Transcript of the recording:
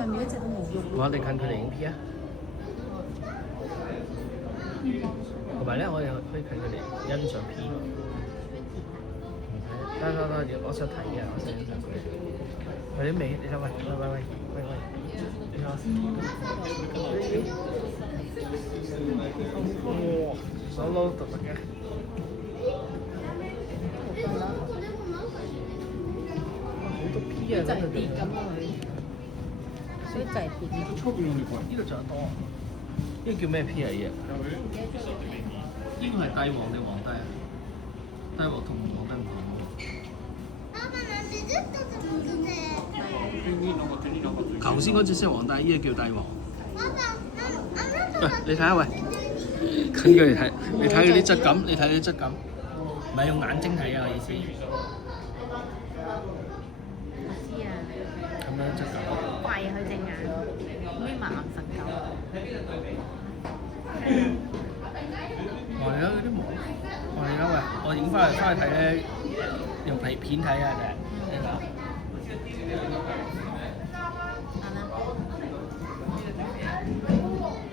上面嗰隻都冇喐。我哋近佢哋影 P 啊！同埋咧，我哋可以近佢哋欣賞 P。得，我想睇嘅，我想欣賞佢。佢啲尾，你睇喂，你睇。哇！手撈特特嘅。好多 P 啊！就係跌咁啊佢，所以就係跌。呢個仲有多啊？呢個叫咩 P 啊？呢個係帝王定皇帝啊？帝王同皇帝唔同。頭先嗰隻先係皇帝，呢個叫帝王。喂，你睇下喂，近佢嚟睇，你睇佢啲質感，你睇佢啲質感，唔係用眼睛睇啊！我意思。我知啊，咁樣質感。怪佢隻眼，咩麻煩狗？我而家嗰啲毛，我而家喂，我影翻去睇咧，用片睇啊，你睇。好啦。